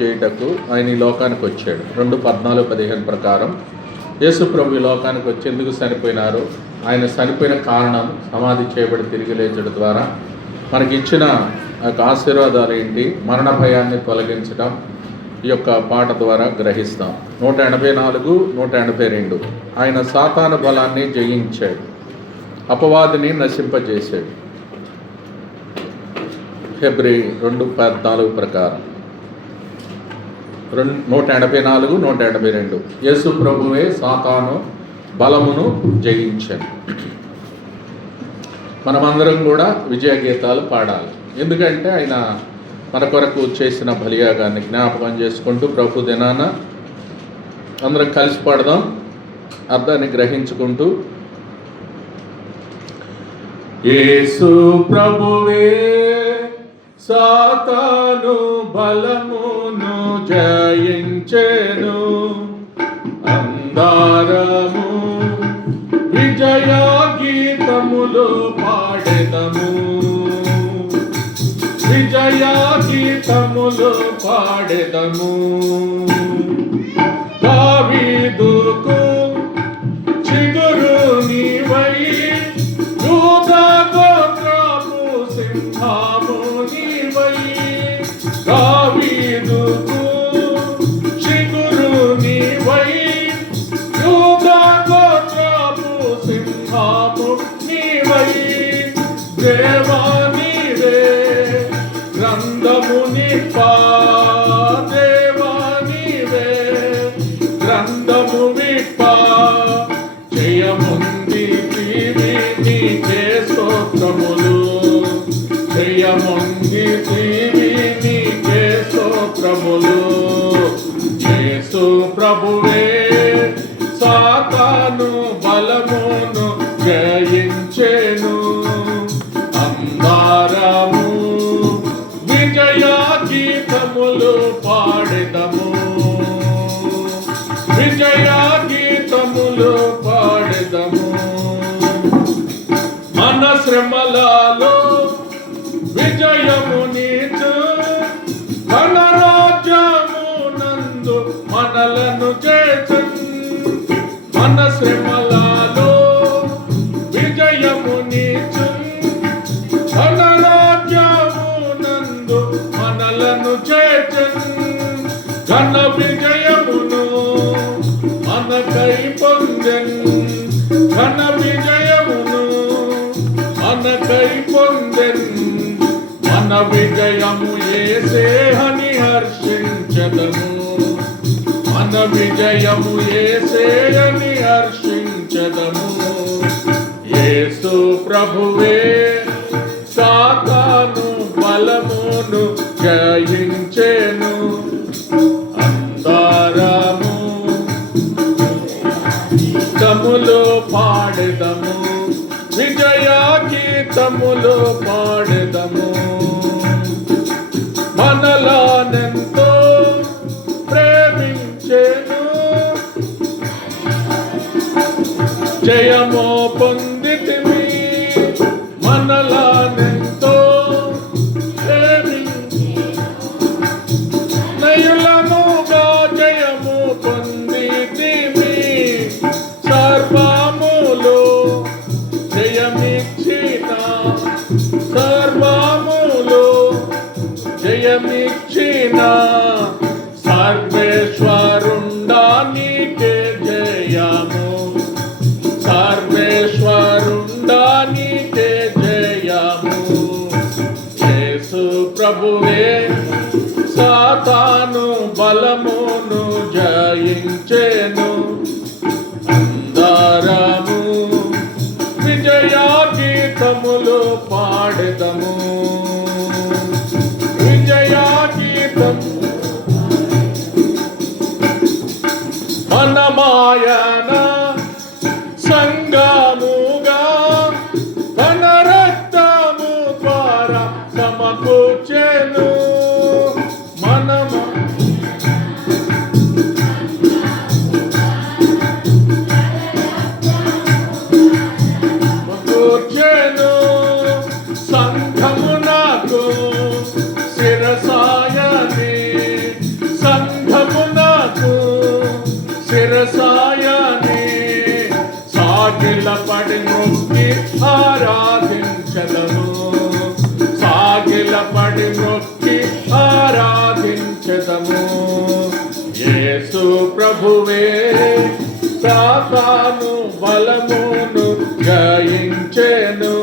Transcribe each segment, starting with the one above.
చేయుటకు ఆయన ఈ లోకానికి వచ్చాడు. 2:14-15 ప్రకారం యేసు ప్రభు ఈ లోకానికి వచ్చి ఎందుకు చనిపోయినారు, ఆయన చనిపోయిన కారణం, సమాధి చేయబడి తిరిగి లేచడం ద్వారా మనకి ఇచ్చిన ఆశీర్వాదాలు ఏంటి, మరణ భయాన్ని తొలగించడం ఈ యొక్క పాట ద్వారా గ్రహిస్తాం. 184, 182. ఆయన సాతాను బలాన్ని జయించాడు, అపవాదిని నశింపజేశాడు. హెబ్రీ 2:14 ప్రకారం 184, 182. యేసు ప్రభువే సాతాను బలమును జయించాడు. మనమందరం కూడా విజయ గీతాలు పాడాలి. ఎందుకంటే ఆయన మన కొరకు చేసిన బలియాగాన్ని జ్ఞాపకం చేసుకుంటూ ప్రభు దినాన అందరం కలిసి పాడదాం, అర్థాన్ని గ్రహించుకుంటూ. యేసు ప్రభువే సాతాను బలమును జయించెను, అందారము విజయ గీతములు పాడెదము, విజయ గీతములు పాడెదము. దావీదుకు చిగురు నీవై, యూదా గోత్రపు సింహము నీవై. దావీదుకు చిగురు నీవై, యూదా గోత్రపు సింహము నీవై. దేవా నీవే గ్రంథము నిప్పా, దేవా నీవే గ్రంథము విప్పా. జయముంది తీవి నీకే స్తోత్రములు, జయముంది తీవి నీకే స్తోత్రములు. యేసు ప్రభువే సాతాను బలమును జయించెను, అందారము విజయ గీతములు పాడెదము, విజయ గీతములు పాడెదము. మన శ్రమలలో విజయము నీచు, మన రాజ్యము నందు మనలను చేర్చు. మన శ్రమలలో విజయము నీచు, మన రాజ్యము నందు మనలను చేర్చు. ఘన విజయమును మనకై పొందెన్, ఘన విజయమును మనకై పొందెన్. మన విజయము యేసే అని హర్షించదము, మన విజయము యేసే అని హర్షించదము. యేసు ప్రభువే సాతాను బలమును జయించెను, అందారము గీతములు పాడెదము, విజయ గీతములు పాడెదము. మనలానెంతో ప్రేమించెను, జయము పొందితిమి. మనలానెంతో నయులముగా జయము పొందితిమి. సర్వములో జయమిచ్చిన, సర్వములో జయమిచ్చిన సర్వేశ్వరుండా నీకే జయము, సర్వేశ్వరుండా నీకే జయము. యేసు ప్రభువే సాతాను బలమును జయించెను, అందారము విజయ గీతములు పాడెదము, విజయ గీతము. మనమాయన సంగముగా తన రక్తము ద్వారా సమకూర్చెను. సమకూర్చెను సంఘము నాకు శిరసాయని, పాడెదము. యేసు ప్రభువే సాతాను బలమును జయించెను.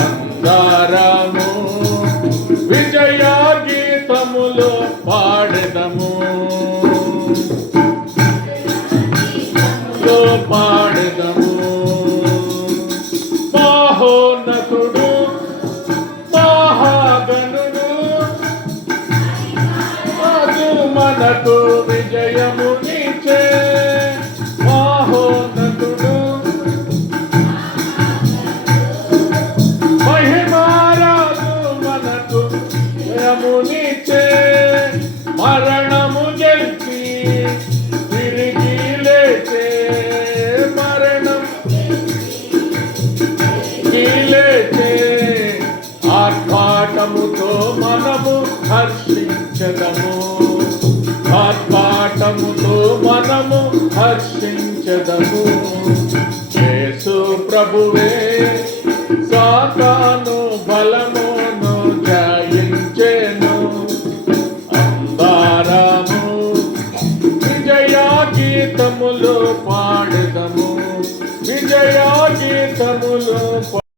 అందరము విజయ గీతములో పాడెదము. పాడెదము. మహోన్నతుడు మహాగణుడు అది మనకు విజయమునిచ్చే. మహోన్నతుడు మహిమారాజు మనకు విజయమునిచ్చే. మరణము గెలిచి తిరిగి లేచే. ఆర్భాటముతో మనము హర్షించదము. ఆర్భాటముతో మనము హర్షించదము. యేసు ప్రభువే సాతాను బలమును జయించెను. అందరము విజయ గీతములు పాడెదము. విజయ గీతములు